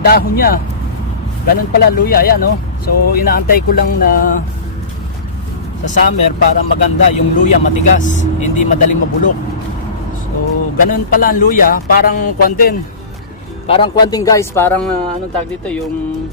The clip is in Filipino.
dahon niya. Ganun pala luya, ayan oh. So inaantay ko lang na sa summer para maganda yung luya, matigas, hindi madaling mabulok. So ganun pala ang luya, parang kwan din guys, parang anong tawag dito, yung